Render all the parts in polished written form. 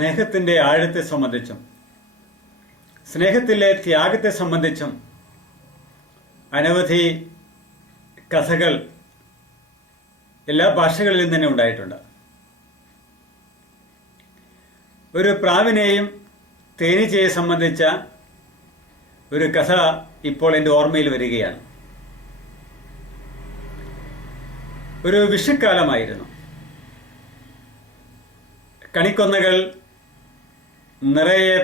സ്നേഹത്തിന്റെ ആഴത്തെ സംബന്ധിച്ചും സ്നേഹത്തിലെ ത്യാഗത്തെ സംബന്ധിച്ചും അനവധി കഥകൾ എല്ലാ ഭാഷകളിലും തന്നെ ഉണ്ടായിട്ടുണ്ട്. ഒരു പ്രാവിനെയും തേനീച്ചയെ സംബന്ധിച്ച ഒരു കഥ ഇപ്പോൾ എൻ്റെ ഓർമ്മയിൽ വരികയാണ്. ഒരു വിഷുക്കാലമായിരുന്നു. കണിക്കൊന്നകൾ നിറയെ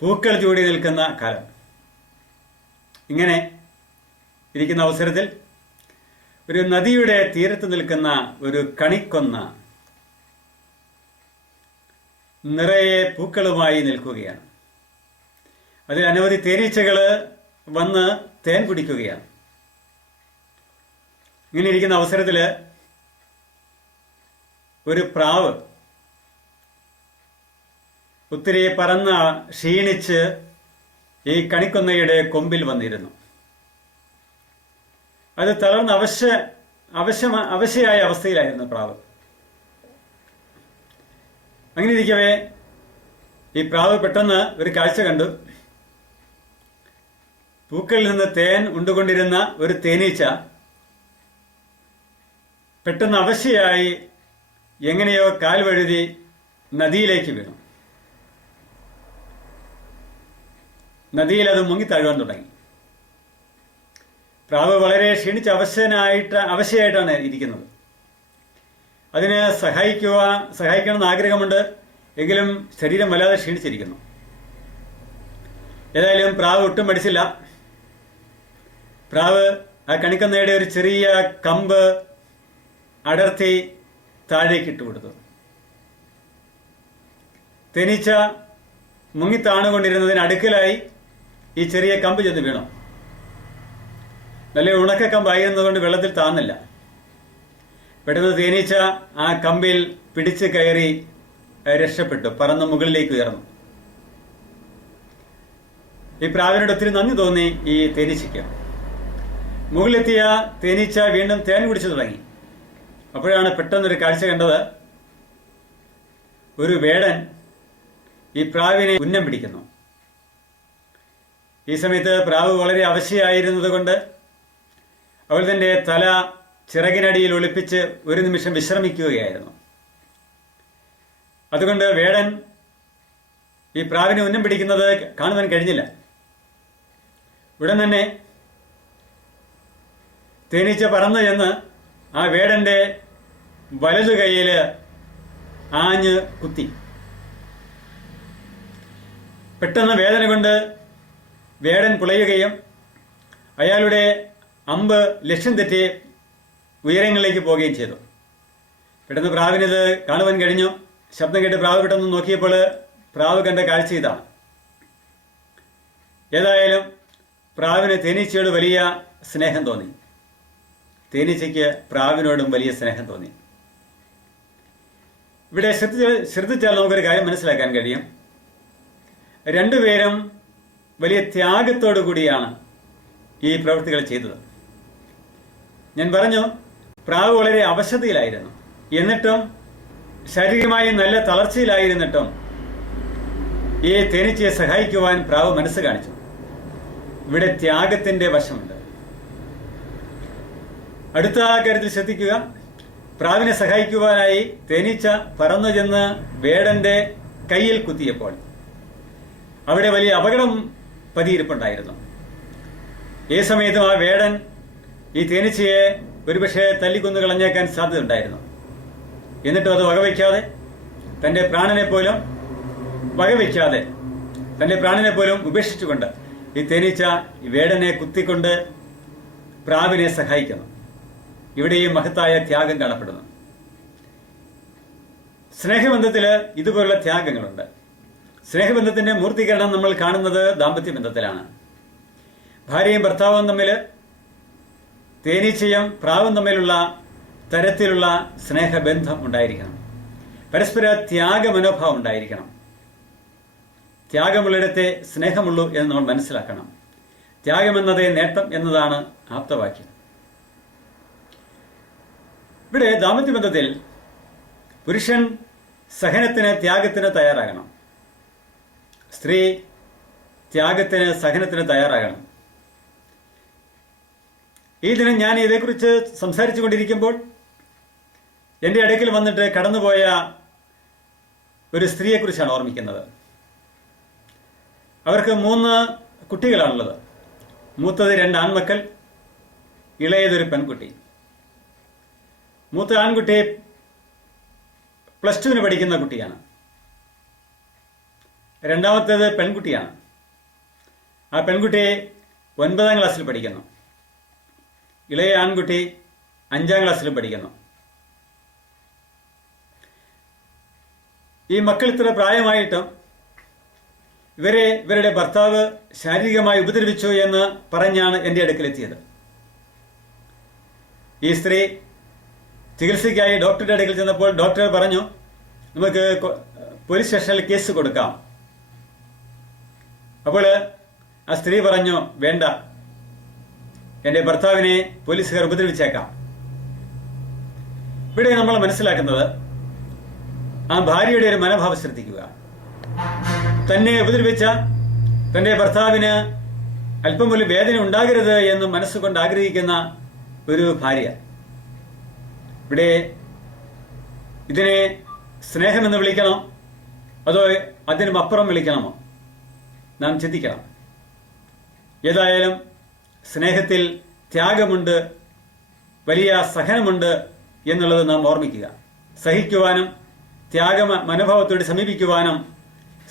പൂക്കൾ ചൂടി നിൽക്കുന്ന കാലം. ഇങ്ങനെ ഇരിക്കുന്ന അവസരത്തിൽ ഒരു നദിയുടെ തീരത്ത് നിൽക്കുന്ന ഒരു കണിക്കൊന്ന നിറയെ പൂക്കളുമായി നിൽക്കുകയാണ്. അതിൽ അനവധി തേനീച്ചകൾ വന്ന് തേൻ കുടിക്കുകയാണ്. ഇങ്ങനെ ഇരിക്കുന്ന അവസരത്തിൽ ഒരു പ്രാവ് ഒത്തിരി പറന്ന് ക്ഷീണിച്ച് ഈ കണിക്കൊന്നയുടെ കൊമ്പിൽ വന്നിരുന്നു. അത് തളർന്ന് അവശയായ അവസ്ഥയിലായിരുന്നു പ്രാവ്. അങ്ങനെ ഇരിക്കവേ ഈ പ്രാവ് പെട്ടെന്ന് ഒരു കാഴ്ച കണ്ടു. പൂക്കളിൽ നിന്ന് തേൻ ഉണ്ടുകൊണ്ടിരുന്ന ഒരു തേനീച്ച പെട്ടെന്ന് അവശയായി എങ്ങനെയോ കാൽ വഴുതി നദിയിലേക്ക് വീണു. നദിയിൽ അത് മുങ്ങിത്താഴുവാൻ തുടങ്ങി. പ്രാവ് വളരെ ക്ഷീണിച്ച് അവശയായിട്ടാണ് ഇരിക്കുന്നത്. അതിന് സഹായിക്കണമെന്ന് ആഗ്രഹമുണ്ട്. എങ്കിലും ശരീരം വല്ലാതെ ക്ഷീണിച്ചിരിക്കുന്നു. ഏതായാലും പ്രാവ് ഒട്ടും മടിച്ചില്ല. പ്രാവ് ആ കണിക്കൊന്നയുടെ ഒരു ചെറിയ കമ്പ് അടർത്തി താഴേക്ക് ഇട്ടുകൊടുത്തു. തേനീച്ച മുങ്ങിത്താണുകൊണ്ടിരുന്നതിന് അടുക്കലായി ഈ ചെറിയ കമ്പ് ചെന്ന് വീണു. നല്ല ഉണക്ക കമ്പായിരുന്നതുകൊണ്ട് വെള്ളത്തിൽ താന്നില്ല. പെട്ടെന്ന് തേനീച്ച ആ കമ്പിൽ പിടിച്ചു കയറി രക്ഷപ്പെട്ടു, പറന്ന് മുകളിലേക്ക് ഉയർന്നു. ഈ പ്രാവിനോട് ഒത്തിരി നന്ദി തോന്നി ഈ തേനീച്ചയ്ക്ക്. മുകളിലെത്തിയ തേനീച്ച വീണ്ടും തേൻ കുടിച്ചു തുടങ്ങി. അപ്പോഴാണ് പെട്ടെന്നൊരു കാഴ്ച കണ്ടത്. ഒരു വേടൻ ഈ പ്രാവിനെ ഉന്നം പിടിക്കുന്നു. ഈ സമയത്ത് പ്രാവ് വളരെ അവശയായിരുന്നത് കൊണ്ട് അവൾ തന്റെ തല ചിറകിനടിയിൽ ഒളിപ്പിച്ച് ഒരു നിമിഷം വിശ്രമിക്കുകയായിരുന്നു. അതുകൊണ്ട് വേടൻ ഈ പ്രാവിനെ ഉന്നം പിടിക്കുന്നത് കാണുവാൻ കഴിഞ്ഞില്ല. ഉടൻ തന്നെ തേനീച്ച പറന്നു ചെന്ന് ആ വേടന്റെ വലതു കൈയിൽ ആഞ്ഞ് കുത്തി. പെട്ടെന്ന് വേദന കൊണ്ട് വേടൻ പുളയുകയും അയാളുടെ അമ്പ് ലക്ഷ്യം തെറ്റി ഉയരങ്ങളിലേക്ക് പോവുകയും ചെയ്തു. പെട്ടെന്ന് പ്രാവിനത് കാണുവാൻ കഴിഞ്ഞു. ശബ്ദം കേട്ട് പ്രാവ് പെട്ടെന്ന് നോക്കിയപ്പോൾ പ്രാവ് കണ്ട കാഴ്ച ഇതാണ്. ഏതായാലും പ്രാവിന് തേനീച്ചയോട് വലിയ സ്നേഹം തോന്നി. തേനീച്ചയ്ക്ക് പ്രാവിനോടും വലിയ സ്നേഹം തോന്നി. ഇവിടെ ശ്രദ്ധിച്ചാൽ നമുക്കൊരു കാര്യം മനസ്സിലാക്കാൻ കഴിയും. രണ്ടുപേരും വലിയ ത്യാഗത്തോടു കൂടിയാണ് ഈ പ്രവൃത്തികൾ ചെയ്തത്. ഞാൻ പറഞ്ഞു, പ്രാവ് വളരെ അവശതയിലായിരുന്നു. എന്നിട്ടും ശാരീരികമായി നല്ല തളർച്ചയിലായിരുന്നിട്ടും ഈ തേനീച്ചയെ സഹായിക്കുവാൻ പ്രാവ് മനസ്സ് കാണിച്ചു. ഇവിടെ ത്യാഗത്തിന്റെ വശമുണ്ട്. അടുത്ത കാര്യത്തിൽ ശ്രദ്ധിക്കുക. പ്രാവിനെ സഹായിക്കുവാനായി തേനീച്ച പറന്നു ചെന്ന് വേടന്റെ കയ്യിൽ കുത്തിയപ്പോൾ അവിടെ വലിയ അപകടം പതിയിരിപ്പുണ്ടായിരുന്നു. ഈ സമയത്തും ആ വേടൻ ഈ തേനീച്ചയെ ഒരുപക്ഷെ തല്ലിക്കൊന്നു കളഞ്ഞേക്കാൻ സാധ്യതയുണ്ടായിരുന്നു. എന്നിട്ടും അത് വകവയ്ക്കാതെ തന്റെ പ്രാണനെ പോലും ഉപേക്ഷിച്ചുകൊണ്ട് ഈ തേനീച്ച വേടനെ കുത്തിക്കൊണ്ട് പ്രാവിനെ സഹായിക്കുന്നു. ഇവിടെയും മഹത്തായ ത്യാഗം കാണപ്പെടുന്നു. സ്നേഹബന്ധത്തില് ഇതുപോലുള്ള ത്യാഗങ്ങളുണ്ട്. സ്നേഹബന്ധത്തിന്റെ മൂർത്തീകരണം നമ്മൾ കാണുന്നത് ദാമ്പത്യ ബന്ധത്തിലാണ്. ഭാര്യയും ഭർത്താവും തമ്മിൽ, തേനീച്ചയും പ്രാവും തമ്മിലുള്ള തരത്തിലുള്ള സ്നേഹബന്ധം ഉണ്ടായിരിക്കണം. പരസ്പര ത്യാഗ മനോഭാവം ഉണ്ടായിരിക്കണം. ത്യാഗമുള്ളിടത്തെ സ്നേഹമുള്ളൂ എന്ന് നമ്മൾ മനസ്സിലാക്കണം. ത്യാഗമെന്നതേ നേട്ടം എന്നതാണ് ആപ്തവാക്യം. ഇവിടെ ദാമ്പത്യ ബന്ധത്തിൽ പുരുഷൻ സഹനത്തിന്, ത്യാഗത്തിന് തയ്യാറാകണം. സ്ത്രീ ത്യാഗത്തിന്, സഹനത്തിന് തയ്യാറാകണം. ഈ ദിനം ഞാൻ ഇതേക്കുറിച്ച് സംസാരിച്ചു കൊണ്ടിരിക്കുമ്പോൾ എൻ്റെ അടുക്കൽ വന്നിട്ട് കടന്നുപോയ ഒരു സ്ത്രീയെക്കുറിച്ചാണ് ഓർമ്മിക്കുന്നത്. അവർക്ക് 3 കുട്ടികളാണുള്ളത്. മൂത്തത് 2 ആൺമക്കൾ, ഇളയതൊരു പെൺകുട്ടി. മൂത്ത ആൺകുട്ടി +2 പഠിക്കുന്ന കുട്ടിയാണ്. രണ്ടാമത്തേത് പെൺകുട്ടിയാണ്. ആ പെൺകുട്ടി 9ാം ക്ലാസ്സിൽ പഠിക്കുന്നു. ഇളയ ആൺകുട്ടി 5ാം ക്ലാസ്സിൽ പഠിക്കുന്നു. ഈ മക്കൾ ഇത്ര പ്രായമായിട്ടും ഇവരുടെ ഭർത്താവ് ശാരീരികമായി ഉപദ്രവിച്ചു എന്ന് പറഞ്ഞാണ് എൻ്റെ അടുക്കലെത്തിയത്. ഈ സ്ത്രീ ചികിത്സയ്ക്കായി ഡോക്ടറുടെ അടുക്കൽ ചെന്നപ്പോൾ ഡോക്ടർ പറഞ്ഞു, നമുക്ക് പോലീസ് സ്റ്റേഷനിൽ കേസ് കൊടുക്കാം. അപ്പോൾ ആ സ്ത്രീ പറഞ്ഞു, വേണ്ട, എൻ്റെ ഭർത്താവിനെ പോലീസുകാർ ഉപദ്രവിച്ചേക്കാം. ഇവിടെ നമ്മൾ മനസ്സിലാക്കുന്നത്, ആ ഭാര്യയുടെ ഒരു മനോഭാവം ശ്രദ്ധിക്കുക. തന്നെ ഉപദ്രവിച്ച തന്റെ ഭർത്താവിന് അല്പം പോലും വേദന ഉണ്ടാകരുത് എന്ന് മനസ്സുകൊണ്ട് ആഗ്രഹിക്കുന്ന ഒരു ഭാര്യ. ഇവിടെ ഇതിനെ സ്നേഹമെന്ന് വിളിക്കണോ അതോ അതിനും അപ്പുറം വിളിക്കണമോ? നാം ചിന്തിക്കണം. ഏതായാലും സ്നേഹത്തിൽ ത്യാഗമുണ്ട്, വലിയ സഹനമുണ്ട് എന്നുള്ളത് നാം ഓർമ്മിക്കുക. സഹിക്കുവാനും ത്യാഗ മനോഭാവത്തോട് സമീപിക്കുവാനും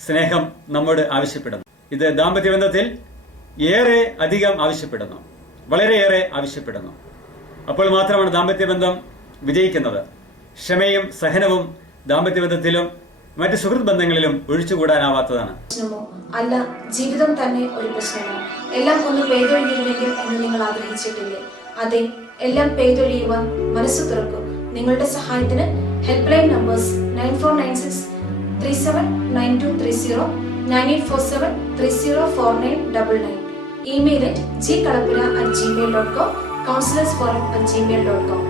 സ്നേഹം നമ്മോട് ആവശ്യപ്പെടുന്നു. ഇത് ദാമ്പത്യബന്ധത്തിൽ ഏറെ അധികം ആവശ്യപ്പെടുന്നു, വളരെയേറെ ആവശ്യപ്പെടുന്നു. അപ്പോൾ മാത്രമാണ് ദാമ്പത്യബന്ധം വിജയിക്കുന്നത്. ക്ഷമയും സഹനവും ദാമ്പത്യബന്ധത്തിലും മറ്റ് സുഹൃത്ത് ബന്ധങ്ങളിലും ഒഴിച്ചുകൂടാനാവാത്തതാണ്. അല്ല, ജീവിതം തന്നെ ഒരു പ്രശ്നമോ? എല്ലാം ഒന്ന് പെയ്തൊഴിഞ്ഞിരുന്നെങ്കിൽ എന്ന് നിങ്ങൾ ആഗ്രഹിച്ചിട്ടില്ലേ? അതെ, എല്ലാം പെയ്തൊഴിയുവാൻ മനസ്സ് തുറക്കും. നിങ്ങളുടെ സഹായത്തിന് help line numbers 9496379230, 9847304999, email @gkalapura@gmail.com, counselorsforum@gmail.com.